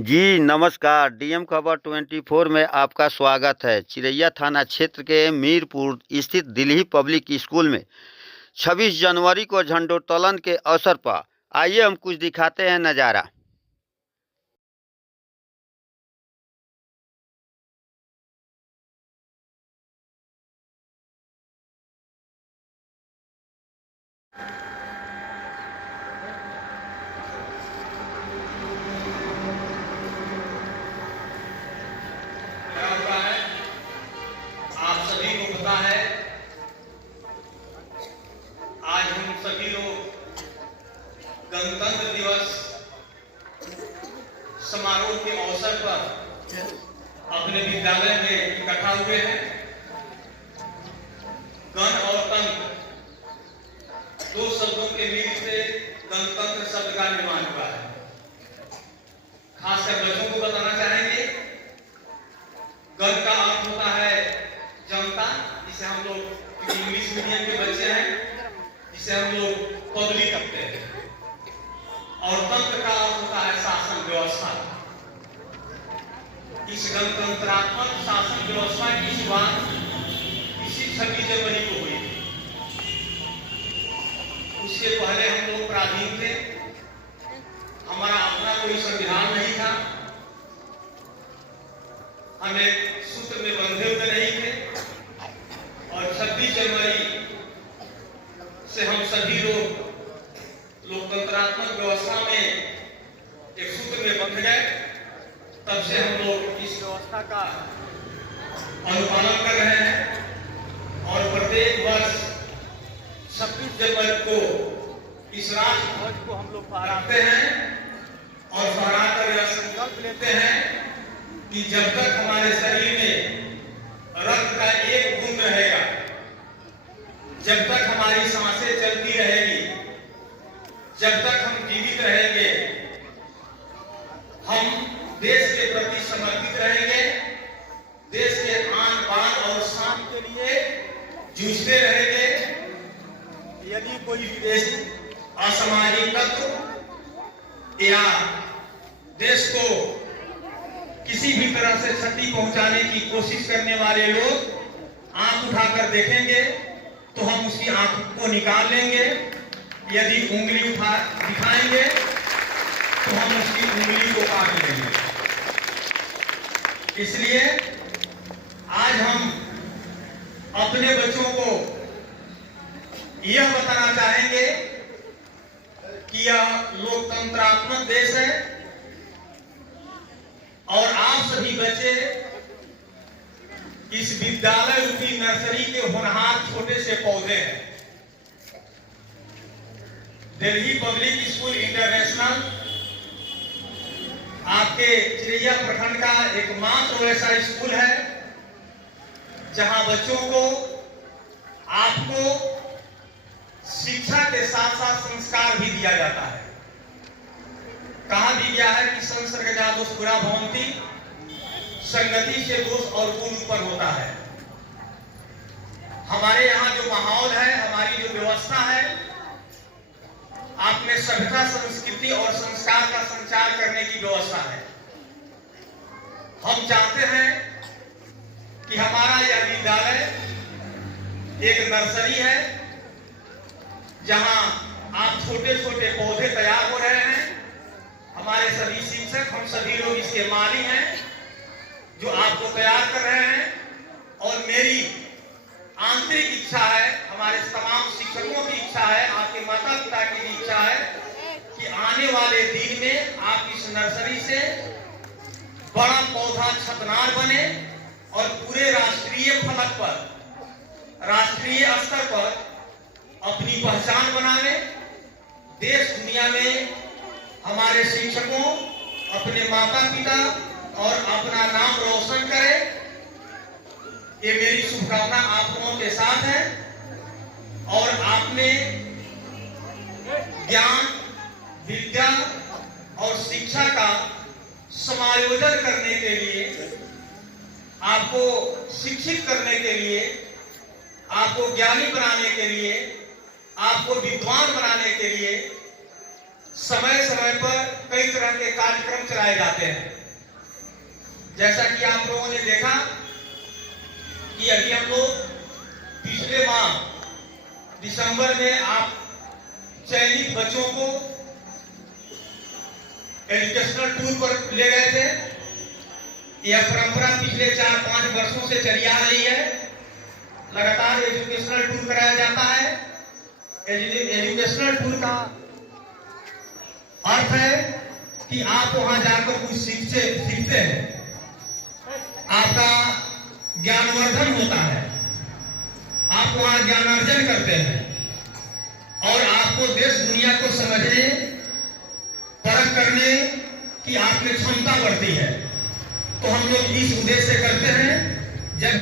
जी नमस्कार। डीएम खबर 24 में आपका स्वागत है। चिरैया थाना क्षेत्र के मीरपुर स्थित दिल्ली पब्लिक स्कूल में 26 जनवरी को झंडोत्तोलन के अवसर पर आइए हम कुछ दिखाते हैं नज़ारा। आप सभी को पता है, आज हम सभी लोग गणतंत्र दिवस समारोह के अवसर पर अपने विद्यालय में इकट्ठा हुए हैं। गण और तंत्र दो शब्दों के मिल से गणतंत्र शब्द का निर्माण हुआ है। खासकर बच्चों को बताना चाहेंगे, गण का अर्थ होता है जनता, जिसे हम लोग इंग्लिश मीडियम के बच्चे हैं, जिसे हम लोग पब्लिक कहते हैं। और तंत्र का अर्थ होता है शासन व्यवस्था। इस गणतंत्रात्मक शासन व्यवस्था की शुरुआत इसी 26 जनवरी को हुई। उससे पहले हम लोग पराधीन थे, हमारा अपना कोई संविधान नहीं था, हमें सूत्र में बंधे हुए नहीं थे। और 26 जनवरी से हम सभी लोग लोकतंत्रात्मक व्यवस्था में एक सूत्र में बंध गए। तब से हम लोग इस व्यवस्था का अनुपालन कर रहे हैं और प्रत्येक वर्ष 26 जनवरी को इस राष्ट्र ध्वज को हम लोग फहराते हैं और फहराकर यह संकल्प लेते हैं कि जब तक हमारे शरीर में रक्त का एक बूंद रहेगा, जब तक हमारी सांसें चलती रहेगी, जब तक हम जीवित रहेंगे, हम देश के प्रति समर्पित रहेंगे, देश के आन बान और शान के लिए जूझते रहेंगे। यदि कोई विदेशी असामाजिक तत्व या देश को किसी भी तरह से क्षति पहुंचाने की कोशिश करने वाले लोग आंख उठाकर देखेंगे तो हम उसकी आंख को निकाल लेंगे। यदि उंगली उठा दिखाएंगे तो हम उसकी उंगली को काट लेंगे। इसलिए आज हम अपने बच्चों को यह बताना चाहेंगे कि यह लोकतंत्रात्मक देश है और आप सभी बच्चे इस विद्यालय रूपी नर्सरी के होनहार छोटे से पौधे हैं। दिल्ली पब्लिक स्कूल इंटरनेशनल आपके चिरैया प्रखंड का एकमात्र ऐसा स्कूल है जहां बच्चों को आपको शिक्षा के साथ साथ संस्कार भी दिया जाता है। कहा भी गया है कि संसर्गजा दोष बुरा भवंती, संगति से दोष और गुण उत्पन्न होता है। हमारे यहाँ जो माहौल है, हमारी जो व्यवस्था है, आप में सभ्यता, संस्कृति और संस्कार का संचार करने की व्यवस्था है। हम चाहते हैं कि हमारा यह विद्यालय एक नर्सरी है जहां आप छोटे छोटे पौधे तैयार हो रहे हैं। हमारे सभी शिक्षक, हम सभी लोग इसके माली हैं जो आपको तैयार कर रहे हैं। और मेरी आंतरिक इच्छा है, हमारे तमाम शिक्षकों की इच्छा है, आपके माता पिता की भी इच्छा है कि आने वाले दिन में आप इस नर्सरी से बड़ा पौधा छतनार बने और पूरे राष्ट्रीय फलक पर, राष्ट्रीय स्तर पर अपनी पहचान बनावे। देश दुनिया में हमारे शिक्षकों, अपने माता पिता और अपना नाम रोशन करे। ये मेरी शुभकामना आप लोगों के साथ है। और आपने ज्ञान, विद्या और शिक्षा का समायोजन करने के लिए, आपको शिक्षित करने के लिए, आपको ज्ञानी बनाने के लिए, आपको विद्वान बनाने के लिए समय समय पर कई तरह के कार्यक्रम चलाए कराए जाते हैं। जैसा कि आप लोगों ने देखा कि अभी हम लोग पिछले माह दिसंबर में आप चयनित बच्चों को एजुकेशनल टूर पर ले गए थे। यह परंपरा पिछले 4-5 वर्षों से चली आ रही है। लगातार एजुकेशनल टूर कराया जाता है। एजुकेशनल टूर का अर्थ है कि आप वहां जाकर कुछ सीखते हैं, आपका ज्ञानवर्धन होता है, आप वहां ज्ञानार्जन करते हैं और आपको देश दुनिया को समझने, परख करने की आप में क्षमता बढ़ती है। तो हम लोग इस उद्देश्य से करते हैं। जब